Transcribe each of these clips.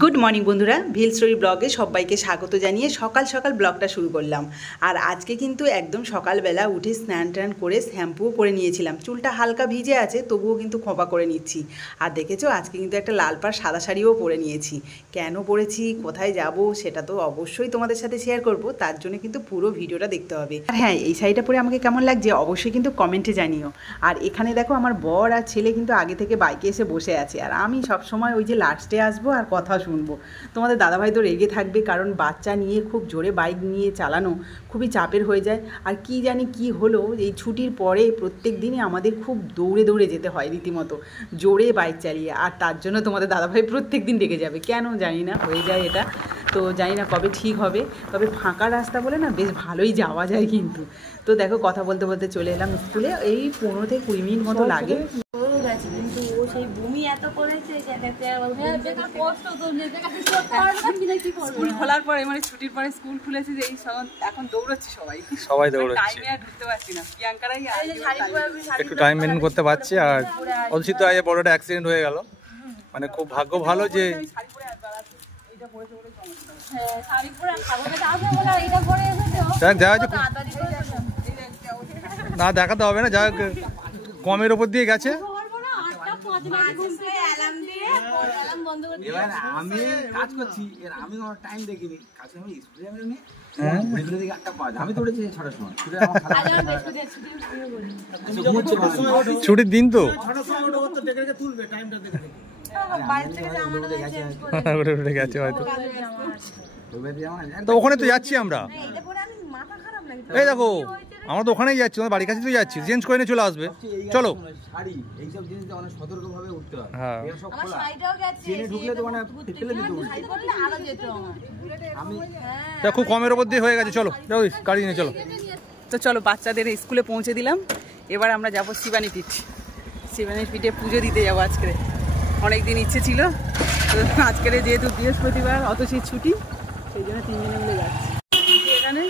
Good morning বন্ধুরা, ভিল story ব্লগে সবাইকে স্বাগত জানিয়ে সকাল সকাল ব্লগটা শুরু করলাম। আর আজকে কিন্তু একদম সকালবেলা উঠে স্নান টান করে শ্যাম্পুও করে নিয়েছিলাম। চুলটা হালকা ভিজে আছে, তবুও কিন্তু খোঁপা করে নিচ্ছি। আর দেখেছো আজকে কিন্তু একটা লাল পাড় সাদা শাড়িও পরে নিয়েছি। কেন পরেছি, কোথায় যাব, সেটা তো অবশ্যই তোমাদের সাথে শেয়ার করব। তার জন্য কিন্তু পুরো ভিডিওটা দেখতে হবে। আর হ্যাঁ, এই শাড়িটা পরে আমাকে কেমন লাগছে অবশ্যই কিন্তু কমেন্টে জানিও। আর এখানে দেখো আমার বর আর ছেলে কিন্তু আগে থেকে বাইকে এসে বসে আছে। আর আমি সবসময় ওই যে লাস্টে আসবো আর কথা শুনবো। তোমাদের দাদাভাই তো রেগে থাকবে, কারণ বাচ্চা নিয়ে খুব জোরে বাইক নিয়ে চালানো খুবই চাপের হয়ে যায়। আর কি জানি কি হলো, এই ছুটির পরে প্রত্যেক দিনই আমাদের খুব দৌড়ে দৌড়ে যেতে হয় রীতিমতো, জোরে বাইক চালিয়ে। আর তার জন্য তোমাদের দাদাভাই প্রত্যেক দিন রেগে যাবে, কেন জানি না, হয়ে যায় এটা। তো জানি না কবে ঠিক হবে, তবে ফাঁকা রাস্তা বলে না বেশ ভালোই যাওয়া যায় কিন্তু। তো দেখো কথা বলতে বলতে চলে এলাম স্কুলে। এই 15 থেকে 20 মিনিট মতো লাগে। কিন্তু ও সেই বমি এত করেছে স্কুল খোলার পরে, মানে ছুটির পরে স্কুল খুলেছে, যে এই এখন দৌড়াচ্ছি সবাই দৌড়াচ্ছে। টাইমে আর ঢুকতে পারছি না। প্রিয়াঙ্কারাই একটু টাইম মেনটেন করতে পারছি। আর অবশ্যই তো আজ বড় একটা অ্যাক্সিডেন্ট হয়ে গেল, মানে খুব ভাগ্য ভালো যে না দেখাতে হবে না, যা কমের ওপর দিয়ে গেছে। আমি কাজ করছি, আমি টাইম দেখিনি, আমি দৌড়েছি 6টার সময়। ছুটির দিন তো গেছে হয়তো। তো ওখানে তো যাচ্ছি আমরা। এই দেখো আমরা তো ওখানেই যাচ্ছি, তোমার বাড়ির কাছে তো যাচ্ছি, চেঞ্জ করে নিয়ে চলে আসবে। চলো। এইসব জিনিস অনেক সতর্কভাবে উঠতে হবে। হ্যাঁ, ঢুকলে তো মানে ফেলে দিতে তা খুব কমের ওপর দিয়ে হয়ে গেছে। চলো গাড়ি নিয়ে চলো। তো চলো, বাচ্চাদের স্কুলে পৌঁছে দিলাম। এবার আমরা যাবো শিবানী পীঠ। শিবানী পীঠে পুজো দিতে যাবো আজকে। অনেক দিন ইচ্ছে ছিল, তো আজকের যেহেতু বৃহস্পতিবার অতসী ছুটি, সেই জন্য 3 জনে মিলে যাচ্ছি এখানে।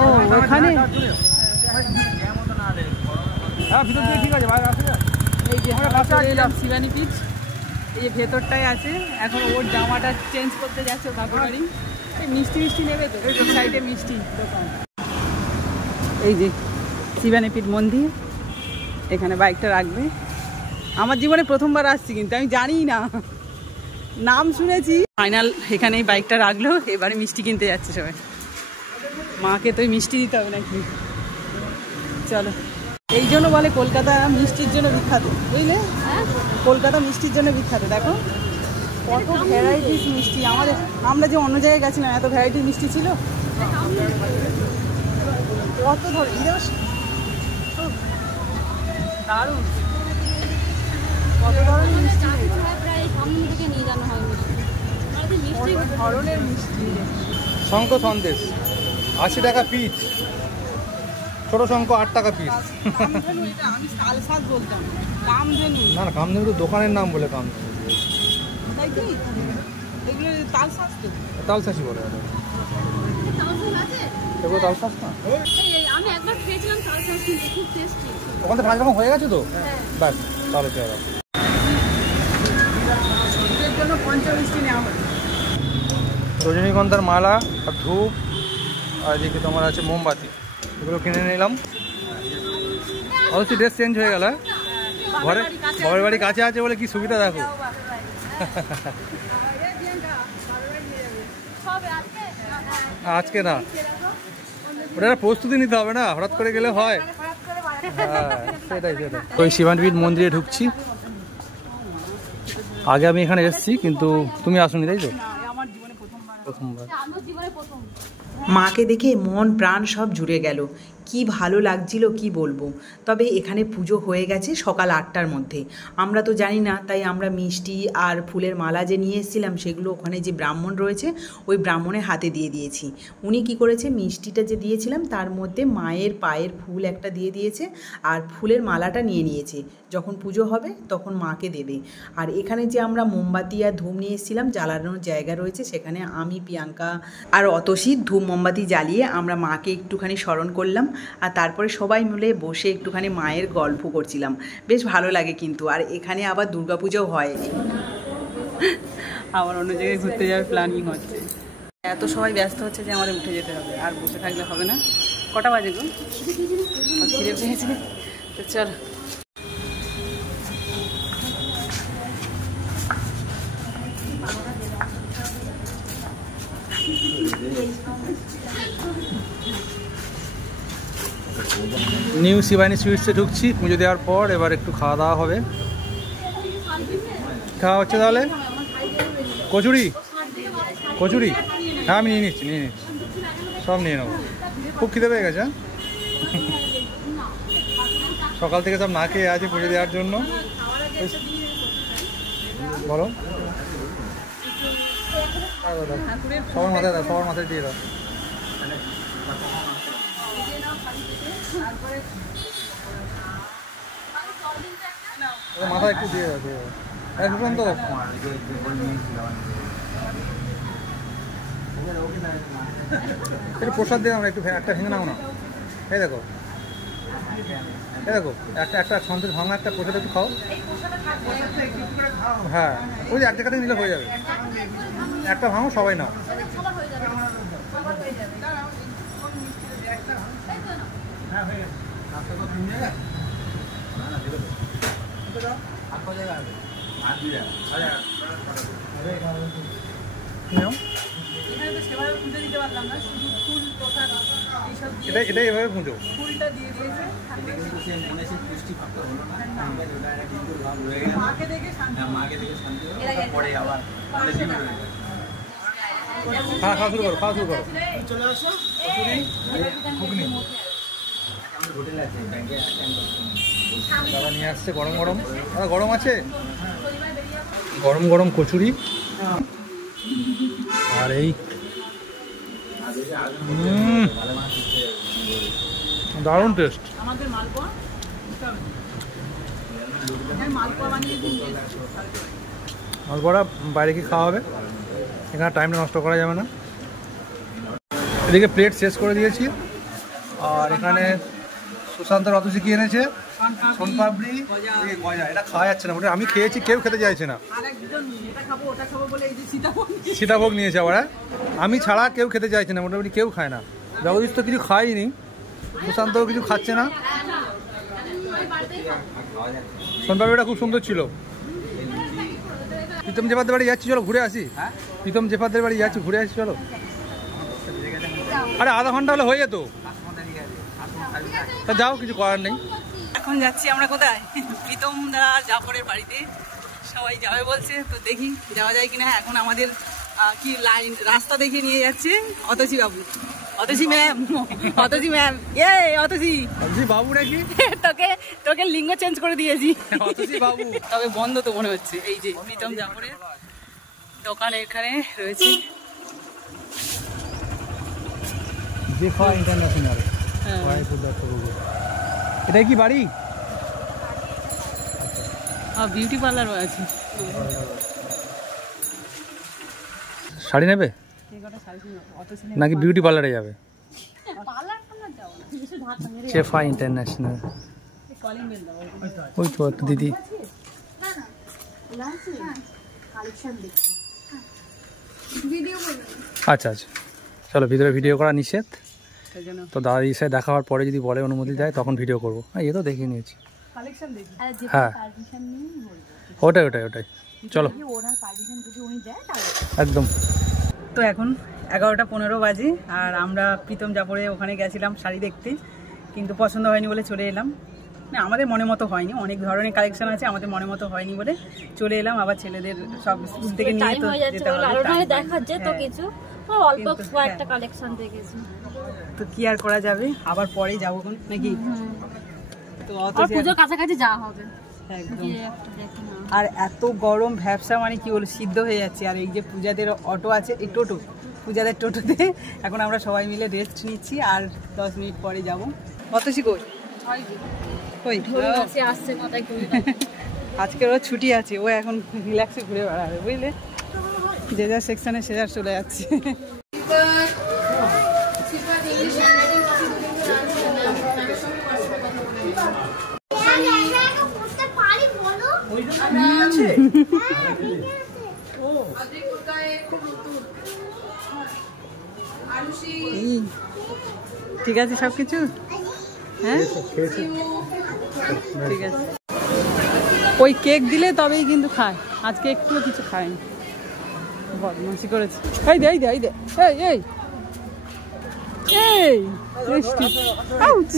ও ওখানে এই যে এলাম শিবানী পীঠ, এই যে ভেতরটাই আছে। এখন ওর জামাটা চেঞ্জ করতে যাচ্ছে বাপের বাড়ি। এই মিষ্টি মিষ্টি নেবে তো, এই সাইডে মিষ্টি দোকান। এই যে শিবানী পীঠ মন্দির, এখানে বাইকটা রাখবে। আমার জীবনে প্রথমবার আসছি, কিন্তু আমি জানি না, নাম শুনেছি। ফাইনাল এখানেই বাইকটা রাখলো, এবারে মিষ্টি কিনতে যাচ্ছে সবাই। মাকে তো মিষ্টি দিতে হবে নাকি। চলো, এই জন্য বলে কলকাতা মিষ্টির জন্য বিখ্যাত, বুঝলে? কলকাতা মিষ্টির জন্য বিখ্যাত। দেখো কত ভ্যারাইটিস মিষ্টি। আমরা যে অন্য জায়গায় গেছিলাম, এত ভ্যারাইটিস মিষ্টি ছিল, কত ধরনের, দারুণ কত ধরনের মিষ্টি, ধরনের মিষ্টি। শঙ্খ সন্দেশ 80 টাকা পিস, ছোট শঙ্খ 8 টাকা পিস। আমি তালশাঁস বলতাম, কামধেনু। না না, কামধেনু তো দোকানের নাম বলে কামধেনু। তাই কি? এগুলো তালশাঁস তো, তালশাঁসই বলে। এগুলো তালশাঁস না? আমি একবার খেয়েছিলাম তালশাঁস, কিন্তু খুব টেস্টি। ওখান থেকে 5 রকম হয়ে গেছে তো, বাস তাহলে চলে গেছে। এর জন্য পঞ্চমিষ্টি নেওয়া হবে। রজনীগন্ধার মালা আর ধূপ, আর এদিকে তোমার আছে মোমবাতি, এগুলো কিনে নিলাম। অবশ্যই ড্রেস চেঞ্জ হয়ে গেল। ঘরে বাবার বাড়ি কাছে আছে বলে কি সুবিধা দেখো। আজকে না, ওটা প্রস্তুতি নিতে হবে না, হঠাৎ করে গেলে হয়। হ্যাঁ সেটাই সেটাই। ওই শিবানী পীঠ মন্দিরে ঢুকছি। আগে আমি এখানে এসেছি, কিন্তু তুমি আসোনি, তাই তো? প্রথমবার। মাকে দেখে মন প্রাণ সব জুড়ে গেল, কি ভালো লাগছিল কি বলবো। তবে এখানে পুজো হয়ে গেছে সকাল 8টার মধ্যে। আমরা তো জানি না, তাই আমরা মিষ্টি আর ফুলের মালা যে নিয়ে এসেছিলাম, সেগুলো ওখানে যে ব্রাহ্মণ রয়েছে ওই ব্রাহ্মণের হাতে দিয়ে দিয়েছি। উনি কি করেছে, মিষ্টিটা যে দিয়েছিলাম তার মধ্যে মায়ের পায়ের ফুল একটা দিয়ে দিয়েছে, আর ফুলের মালাটা নিয়ে নিয়েছে। যখন পুজো হবে তখন মাকে দেবে। আর এখানে যে আমরা মোমবাতি আর ধূপ নিয়ে এসেছিলাম, জ্বালানোর জায়গা রয়েছে, সেখানে আমি, প্রিয়াঙ্কা আর অতসী ধূপ মোমবাতি জ্বালিয়ে আমরা মাকে একটুখানি স্মরণ করলাম। আর তারপরে সবাই মিলে বসে একটুখানি মায়ের গল্প করছিলাম। বেশ ভালো লাগে কিন্তু। আর এখানে আবার দুর্গাপুজোও হয়। আবার অন্য জায়গায় ঘুরতে যাওয়ার প্ল্যানিং হচ্ছে। এত সবাই ব্যস্ত হচ্ছে যে আমাদের উঠে যেতে হবে, আর বসে থাকলে হবে না। কটা বাজে গো? খিদে পেয়েছে তো চল। নিউ শিবানী সুইটসে ঢুকছি পুজো দেওয়ার পর। এবার একটু খাওয়া দাওয়া হবে। খাওয়া হচ্ছে তাহলে কচুরি। কচুরি হ্যাঁ আমি নিয়ে নিচ্ছি সব নিয়ে নেবো। খুব খিদে পেয়ে গেছে। সকাল থেকে সব না খেয়ে আছে পুজো দেওয়ার জন্য। বলো সবার মাথায় দাও, সবার মাথায় দিয়ে দাও। মাথা একটু দিয়ে দাও, দিয়ে দাও। সুশান্ত একটু প্রসাদ দিয়ে আমরা একটু একটা ভেঙে নাও না। এই দেখো একটা সন্দেশ ভাঙা একটা প্রসাদ একটু খাও। হ্যাঁ ওই যে এক জায়গাতে নিলে হয়ে যাবে। একটা ভাঙো, সবাই নাও। এটাই এভাবে পুজো। হ্যাঁ খাওয়া শুরু করো, খাওয়া শুরু করো। দাদা নিয়ে আসছে গরম গরম। দাদা গরম আছে, গরম গরম কচুরি। আর এই দারুণ টেস্ট। মালপোয়া বাইরে কি খাওয়া হবে, এখানে টাইমটা নষ্ট করা যাবে না। এদিকে প্লেট শেষ করে দিয়েছি। আর এখানে সুশান্ত রতসি কি এনেছে, সোনপাপড়ি গজা। এটা খাওয়া যাচ্ছে না, আমি খেয়েছি, কেউ খেতে চাইছে না। সীতাভোগ নিয়েছে আবার। আমি ছাড়া কেউ খেতে চাইছে না, মোটামুটি কেউ খায় না। জগদীশ তো কিছু খায়নি, সুশান্তও কিছু খাচ্ছে না। সোনপাপড়িটা খুব সুন্দর ছিল। প্রীতম জেফাদের বাড়ি যাচ্ছি, চলো ঘুরে আসি। প্রীতম জেফাদের বাড়ি যাচ্ছি, ঘুরে আসি চলো। আরে আধা ঘন্টা হলে হয়ে যেত। তা যাও, কিছু করার নেই। এখন যাচ্ছি আমরা কোথায়? প্রীতম দা জাফরের বাড়িতে। সবাই যাবে বলছে, তো দেখি যাওয়া যায় কিনা। এখন আমাদের কি লাইন রাস্তা দেখিয়ে নিয়ে যাচ্ছে অতসী বাবু। অতসী ম্যাম, অতসী ম্যাম, অতসী বাবু নাকি? তোকে লিঙ্গ চেঞ্জ করে দিয়েছি, অতসী বাবু। তবে বন্ধ তো মনে হচ্ছে। এই যে প্রীতম জাফরের দোকান এখানে রয়েছে। জেফা ইন্টারন্যাশনাল। এটা কি বাড়ি? বিউটি পার্লারও আছে। শাড়ি নেবে নাকি বিউটি পার্লারে যাবে? জেফা ইন্টারন্যাশনাল। ওই তো একটা দিদি। আচ্ছা আচ্ছা, চলো ভিতরে ভিডিও করা নিষেধ তো। দাদির সাথে দেখা হওয়ার পরে যদি বলে অনুমতি দেয় তখন ভিডিও করবো। এ তো দেখে নিয়েছি। হ্যাঁ ওটাই। চলো একদম। তো এখন 11:15 বাজে। আর আমরা প্রীতম জাফরে ওখানে গেছিলাম শাড়ি দেখতে, কিন্তু পছন্দ হয়নি বলে চলে এলাম। না, আমাদের মনে মতো হয়নি, অনেক ধরনের কালেকশন আছে, আমাদের মনে মতো হয়নি বলে চলে এলাম। আবার ছেলেদের সব স্কুল থেকে নিয়ে তো যেতে হবে, দেখা যেত কিছু অল্প কয়েকটা কালেকশন দেখেছি। তো কি আর করা যাবে, আবার পরে যাবো নাকি। তো অত পুজোর কাছাকাছি যাওয়া হবে একদম। আর এত গরম, ভ্যাবসা মানে কি বলবো, সিদ্ধ হয়ে যাচ্ছে। আর এই যে পূজাদের অটো আছে, এই টোটো, পূজাদের টোটোতে এখন আমরা সবাই মিলে রেস্ট নিচ্ছি। আর 10 মিনিট পরে যাবো। অতসী কই? আজকের ওর ছুটি আছে, ও এখন রিল্যাক্সে ঘুরে বেড়াবে, বুঝলে। যে যার সেকশনে সে যার চলে যাচ্ছে। ঠিক আছে সব কিছু? হ্যাঁ ঠিক আছে। ওই কেক দিলে তবেই কিন্তু খায়, আজকে একটুও কিছু খায়নি, বদমাশি করেছে। এই দে এই দে এই দে এই এই এই মিষ্টি, আউচ,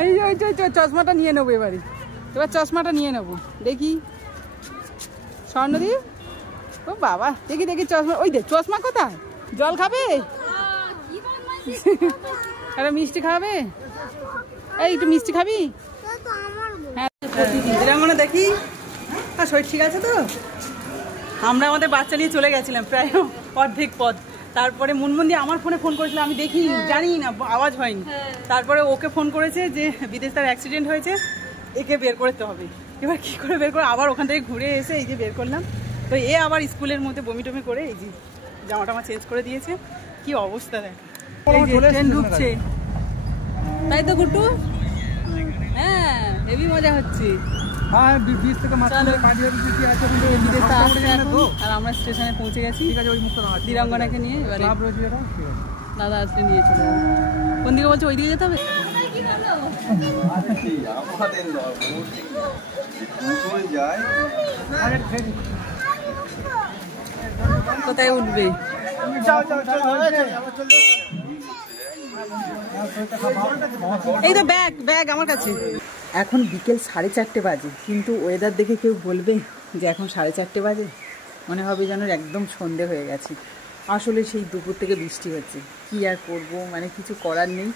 এই ওই চশমাটা নিয়ে নেবো এবার চশমাটা নিয়ে নেবো। দেখি স্বর্ণদীপ, ও বাবা, দেখি দেখি চশমা, ওই দে চশমা কোথায়? জল খাবে? আরে মিষ্টি খাবে? এই একটু মিষ্টি খাবি? হ্যাঁ বিরাঙ্গনা দেখি, আর শরীর ঠিক আছে তো? আমরা আমাদের বাচ্চা নিয়ে চলে গেছিলাম প্রায় অর্ধেক পথ, তারপরে মুনমুন্দি আমার ফোনে ফোন করেছিল, আমি দেখিনি, জানি না, আওয়াজ হয়নি। তারপরে ওকে ফোন করেছে যে বিদেশ তার অ্যাক্সিডেন্ট হয়েছে, একে বের করতে হবে। এবার কি করে বের করে, আবার ওখান থেকে ঘুরে এসে এই যে বের করলাম। তো এ আবার স্কুলের মধ্যে বমি টমি করে এই যে জামাটা আমার চেঞ্জ করে দিয়েছে। কি অবস্থা দেখ, ট্রেন ঢুকছে, তাই তো গুট্টু? হ্যাঁ হেভি মজা হচ্ছে। হ্যাঁ বিচ থেকে আর আমরা স্টেশনে পৌঁছে গেছি। ঠিক আছে, ওই মুক্ত না বীরাঙ্গনাকে নিয়ে এবারে দাদা আসলে নিয়ে চলে যাবে। কোন দিকে বলছে? ওই দিকে যেতে হবে। কোথায় উঠবে? এই তো ব্যাগ ব্যাগ আমার কাছে। এখন বিকেল 4:30 বাজে, কিন্তু ওয়েদার দেখে কেউ বলবে যে এখন 4:30 বাজে? মনে হবে যেন একদম সন্ধে হয়ে গেছে। আসলে সেই দুপুর থেকে বৃষ্টি হচ্ছে, কি আর করব, মানে কিছু করার নেই।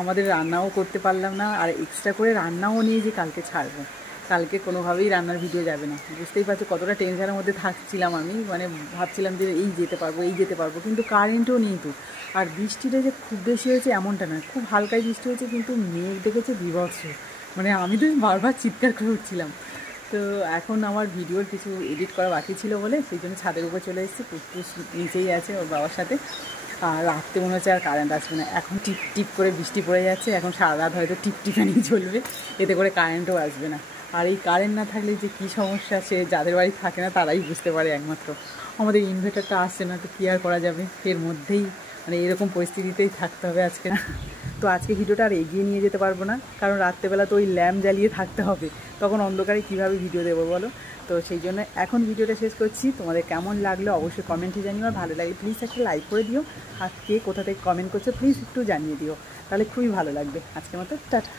আমাদের রান্নাও করতে পারলাম না, আর এক্সট্রা করে রান্নাও নেই যে কালকে ছাড়বো। কালকে কোনোভাবেই রান্নার ভিডিও যাবে না, বুঝতেই পারছো কতটা টেনশনের মধ্যে থাকছিলাম আমি। মানে ভাবছিলাম যে এই যেতে পারবো, কিন্তু কারেন্টও নেই তো। আর বৃষ্টিটা যে খুব বেশি হয়েছে এমনটা নয়, খুব হালকাই বৃষ্টি হয়েছে, কিন্তু মেঘ দেখেছে বিভৎস। মানে আমি তো বারবার চিৎকার করে উঠছিলাম। তো এখন আমার ভিডিওর কিছু এডিট করা বাকি ছিল বলে সেই জন্য ছাদের উপর চলে এসেছি। পুষ্পুষ নিচেই আছে ওর বাবার সাথে। আর রাত্রে মনে হচ্ছে আর কারেন্ট আসবে না, এখন টিপ টিপ করে বৃষ্টি পড়ে যাচ্ছে, এখন সারা রাত হয়তো টিপটিপানি চলবে, এতে করে কারেন্টও আসবে না। আর এই কারেন্ট না থাকলে যে কী সমস্যা, সে যাদের বাড়ি থাকে না তারাই বুঝতে পারে একমাত্র। আমাদের ইনভার্টারটা আসছে না, তো কী আর করা যাবে, এর মধ্যেই মানে এরকম পরিস্থিতিতেই থাকতে হবে আজকে। তো আজকে ভিডিওটা আর এগিয়ে নিয়ে যেতে পারবো না, কারণ রাত্রেবেলা তো ওই ল্যাম্প জ্বালিয়ে থাকতে হবে, তখন অন্ধকারে কীভাবে ভিডিও দেবো বলো। তো সেই জন্য এখন ভিডিওটা শেষ করছি। তোমাদের কেমন লাগলো অবশ্যই কমেন্টে জানিও, আর ভালো লাগে প্লিজ একটা লাইক করে দিও, আর কে কোথা থেকে কমেন্ট করছো প্লিজ একটু জানিয়ে দিও, তাহলে খুবই ভালো লাগবে। আজকের মতো টাটা।